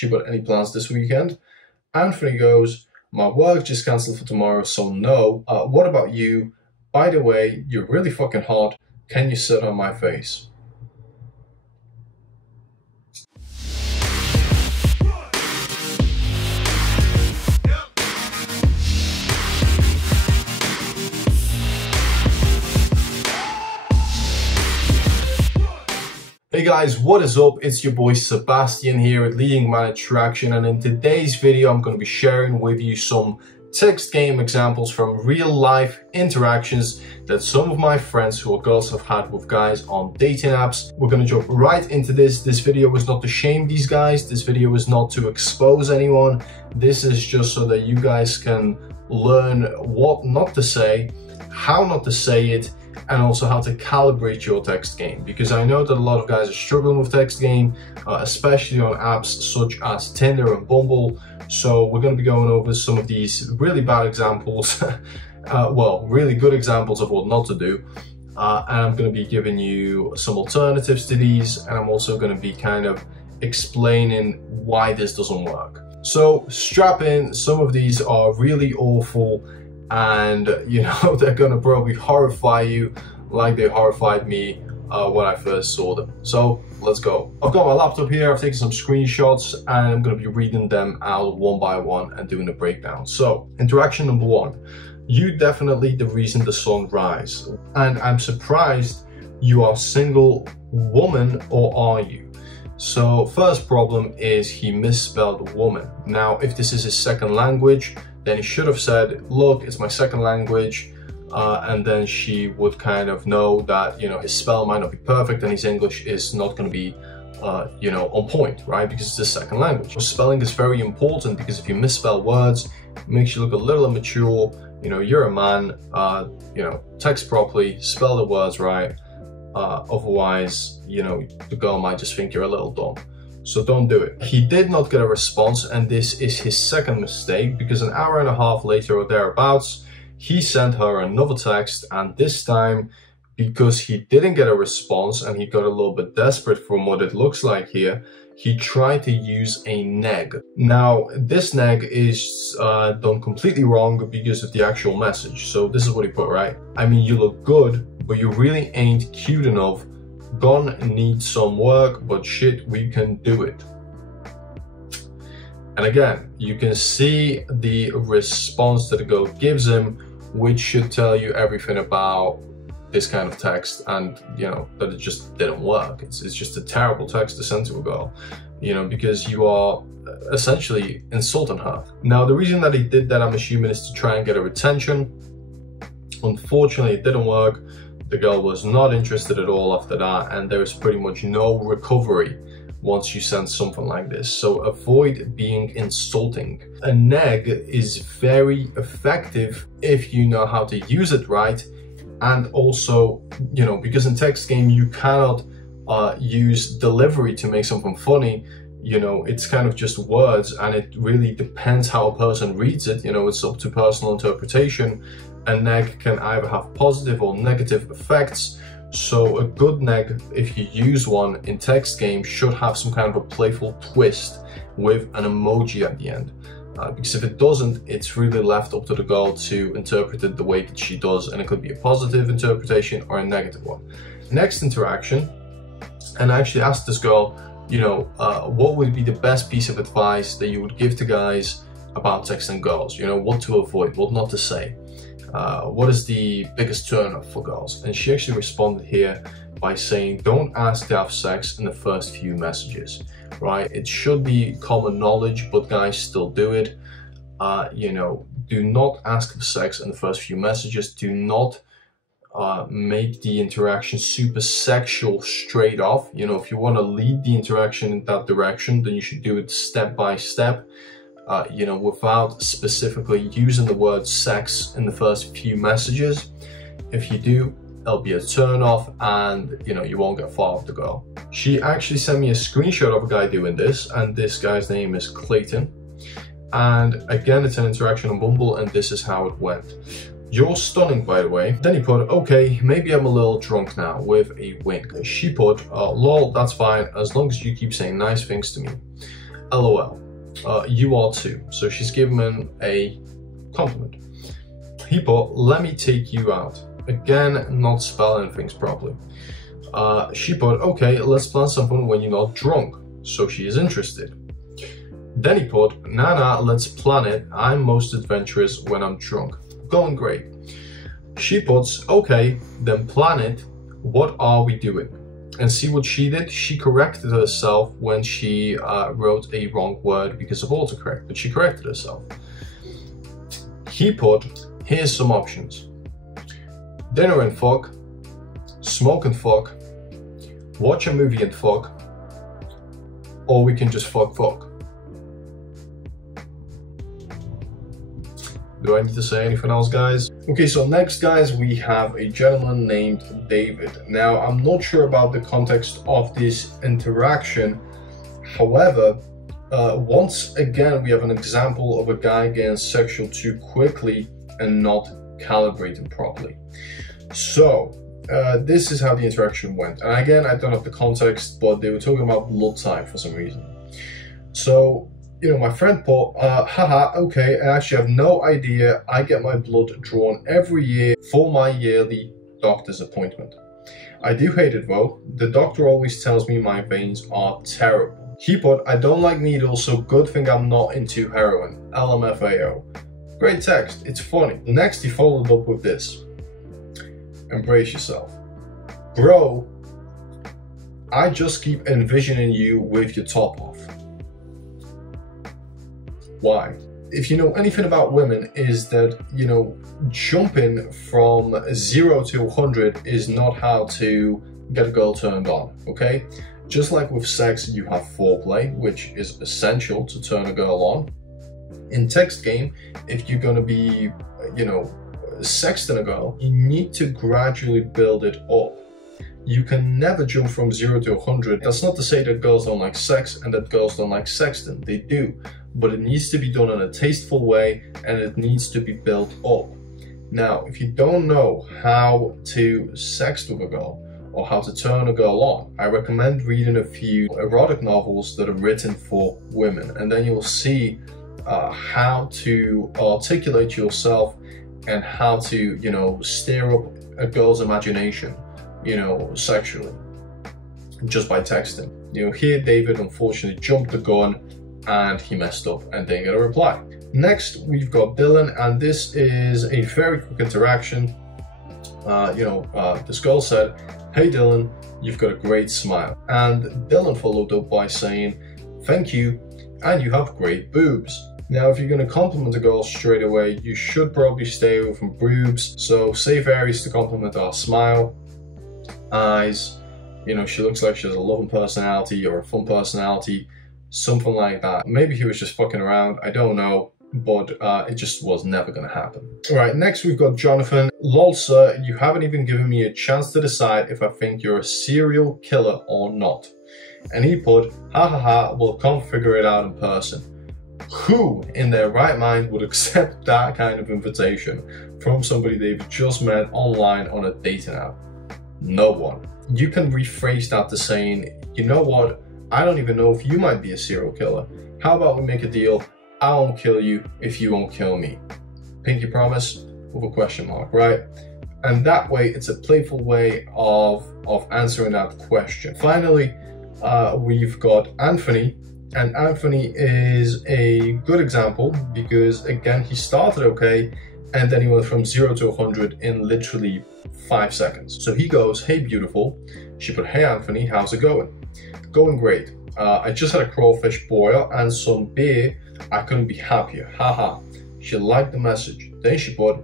She put, any plans this weekend? Anthony goes, my work just cancelled for tomorrow, so no. What about you? By the way, you're really fucking hot. Can you sit on my face? Hey guys, what is up? It's your boy Sebastian here at Leading Man Attraction, and in today's video I'm going to be sharing with you some text game examples from real life interactions that some of my friends who are girls have had with guys on dating apps. We're going to jump right into this. This video is not to shame these guys. This video is not to expose anyone. This is just so that you guys can learn what not to say, how not to say it, and also how to calibrate your text game, because I know that a lot of guys are struggling with text game, especially on apps such as Tinder and Bumble. So we're going to be going over some of these really bad examples, well, really good examples of what not to do, and I'm going to be giving you some alternatives to these, and I'm also going to be kind of explaining why this doesn't work. So strap in. Some of these are really awful, and you know, they're gonna probably horrify you like they horrified me when I first saw them. So let's go. I've got my laptop here, I've taken some screenshots, and I'm gonna be reading them out one by one and doing a breakdown. So interaction number one: you definitely the reason the sun rise. And I'm surprised you are single, woman, or are you? So first problem is he misspelled woman. Now if this is his second language, then he should have said, look, it's my second language, and then she would kind of know that, you know, his spell might not be perfect and his English is not going to be, you know, on point, right? Because it's his second language. So spelling is very important, because if you misspell words, it makes you look a little immature. You know, you're a man, you know, text properly, spell the words right. Otherwise, you know, the girl might just think you're a little dumb. So don't do it. He did not get a response, and this is his second mistake, because an hour and a half later or thereabouts, he sent her another text, and this time, because he didn't get a response and he got a little bit desperate from what it looks like here, he tried to use a neg. Now, this neg is done completely wrong because of the actual message. So this is what he put, right? I mean, you look good, but you really ain't cute enough. Gonna need some work, but shit, we can do it. And again, you can see the response that the girl gives him, which should tell you everything about this kind of text, and you know that it just didn't work. It's just a terrible text to send to a girl, you know, because you are essentially insulting her. Now the reason that he did that, I'm assuming, is to try and get her attention. Unfortunately, it didn't work. The girl was not interested at all after that, and there is pretty much no recovery once you send something like this. So avoid being insulting. A neg is very effective if you know how to use it right, and also, you know, because in text game you cannot use delivery to make something funny. You know, it's kind of just words, and it really depends how a person reads it. You know, it's up to personal interpretation. A neg can either have positive or negative effects. So a good neg, if you use one in text game, should have some kind of a playful twist with an emoji at the end. Because if it doesn't, it's really left up to the girl to interpret it the way that she does, and it could be a positive interpretation or a negative one. Next interaction, and I actually asked this girl, you know, what would be the best piece of advice that you would give to guys about texting girls? You know, what to avoid, what not to say. What is the biggest turn off for girls? And she actually responded here by saying, don't ask to have sex in the first few messages, right? It should be common knowledge, but guys still do it. You know, do not ask for sex in the first few messages. Do not make the interaction super sexual straight off. You know, if you want to lead the interaction in that direction, then you should do it step by step. You know, without specifically using the word sex in the first few messages. If you do, it'll be a turn off, and you know, you won't get far with the girl. She actually sent me a screenshot of a guy doing this, and this guy's name is Clayton. And again, it's an interaction on Bumble, and this is how it went. You're stunning, by the way. Then he put, okay, maybe I'm a little drunk now, with a wink. She put, lol, that's fine, as long as you keep saying nice things to me. LOL. You are too. So she's given him a compliment. He put, let me take you out. Again, not spelling things properly. She put, okay, let's plan something when you're not drunk. So she is interested. Then he put, nah, let's plan it. I'm most adventurous when I'm drunk. Going great. She puts, okay, then plan it. What are we doing? And see what she did? She corrected herself when she wrote a wrong word because of autocorrect, but she corrected herself. He put, here's some options. Dinner and fuck, smoke and fuck, watch a movie and fuck, or we can just fuck. Do I need to say anything else, guys? Okay, so next, guys, we have a gentleman named David. Now, I'm not sure about the context of this interaction. However, once again, we have an example of a guy getting sexual too quickly and not calibrating properly. So, this is how the interaction went. And again, I don't have the context, but they were talking about blood type for some reason. So, you know, my friend put, haha, okay, I actually have no idea. I get my blood drawn every year for my yearly doctor's appointment. I do hate it though. The doctor always tells me my veins are terrible. He put, I don't like needles, so good thing I'm not into heroin. LMFAO. Great text, it's funny. Next, he followed up with this. Embrace yourself. Bro, I just keep envisioning you with your top off. Why? If you know anything about women, is that, you know, jumping from 0 to 100 is not how to get a girl turned on, okay? Just like with sex, you have foreplay, which is essential to turn a girl on. In text game, if you're gonna be, you know, sexting a girl, you need to gradually build it up. You can never jump from 0 to 100. That's not to say that girls don't like sex and that girls don't like sexting. They do. But it needs to be done in a tasteful way and it needs to be built up. Now, if you don't know how to sext with a girl or how to turn a girl on, I recommend reading a few erotic novels that are written for women, and then you'll see how to articulate yourself and how to, you know, stir up a girl's imagination, you know, sexually, just by texting. You know, here David unfortunately jumped the gun and he messed up and didn't get a reply. Next, we've got Dylan, and this is a very quick interaction. This girl said, hey Dylan, you've got a great smile. And Dylan followed up by saying, thank you, and you have great boobs. Now, if you're going to compliment a girl straight away, you should probably stay away from boobs. So safe areas to compliment are smile, eyes, you know, she looks like she has a loving personality or a fun personality, something like that. Maybe he was just fucking around, I don't know, but it just was never gonna happen. All right, next we've got Jonathan. Lol sir, you haven't even given me a chance to decide if I think you're a serial killer or not. And he put, ha ha ha, we'll come figure it out in person. Who in their right mind would accept that kind of invitation from somebody they've just met online on a dating app? No one. You can rephrase that to saying, you know what, I don't even know if you might be a serial killer. How about we make a deal? I won't kill you if you won't kill me. Pinky promise with a question mark, right? And that way, it's a playful way of answering that question. Finally, we've got Anthony. And Anthony is a good example because, again, he started okay, and then he went from 0 to 100 in literally 5 seconds. So he goes, hey, beautiful. She put, hey, Anthony, how's it going? Going great. I just had a crawfish boil and some beer. I couldn't be happier. Haha. She liked the message. Then she put,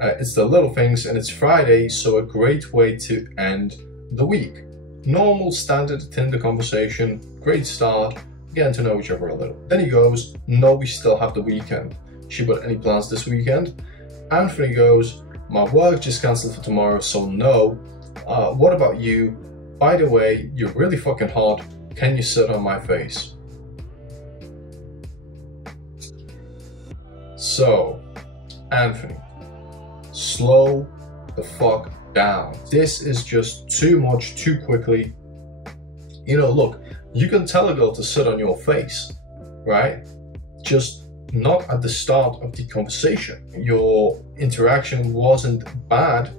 it's the little things and it's Friday, so a great way to end the week. Normal standard Tinder conversation. Great start. Getting to know each other a little. Then he goes, no, we still have the weekend. She put, any plans this weekend? Anthony goes, my work just cancelled for tomorrow, so no. What about you? By the way, you're really fucking hot. Can you sit on my face? So, Anthony, slow the fuck down. This is just too much, too quickly. You know, look, you can tell a girl to sit on your face, right? Just not at the start of the conversation. Your interaction wasn't bad.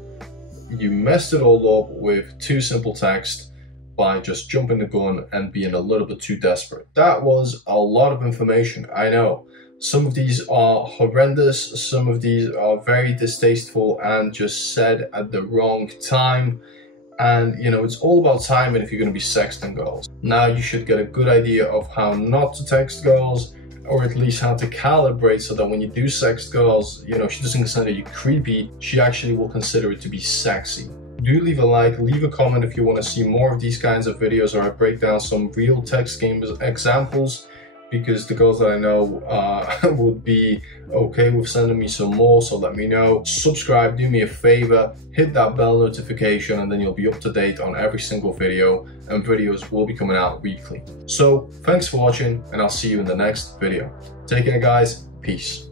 You messed it all up with too simple text by just jumping the gun and being a little bit too desperate. That was a lot of information, I know. Some of these are horrendous, some of these are very distasteful and just said at the wrong time. And you know, it's all about timing if you're going to be sexting girls. Now you should get a good idea of how not to text girls, or at least how to calibrate so that when you do sext girls, you know, she doesn't consider you creepy, she actually will consider it to be sexy. Do leave a like, leave a comment if you want to see more of these kinds of videos, or I break down some real text game examples, because the girls that I know would be okay with sending me some more, so let me know. Subscribe, do me a favor, hit that bell notification, and then you'll be up to date on every single video, and videos will be coming out weekly. So thanks for watching, and I'll see you in the next video. Take care guys, peace.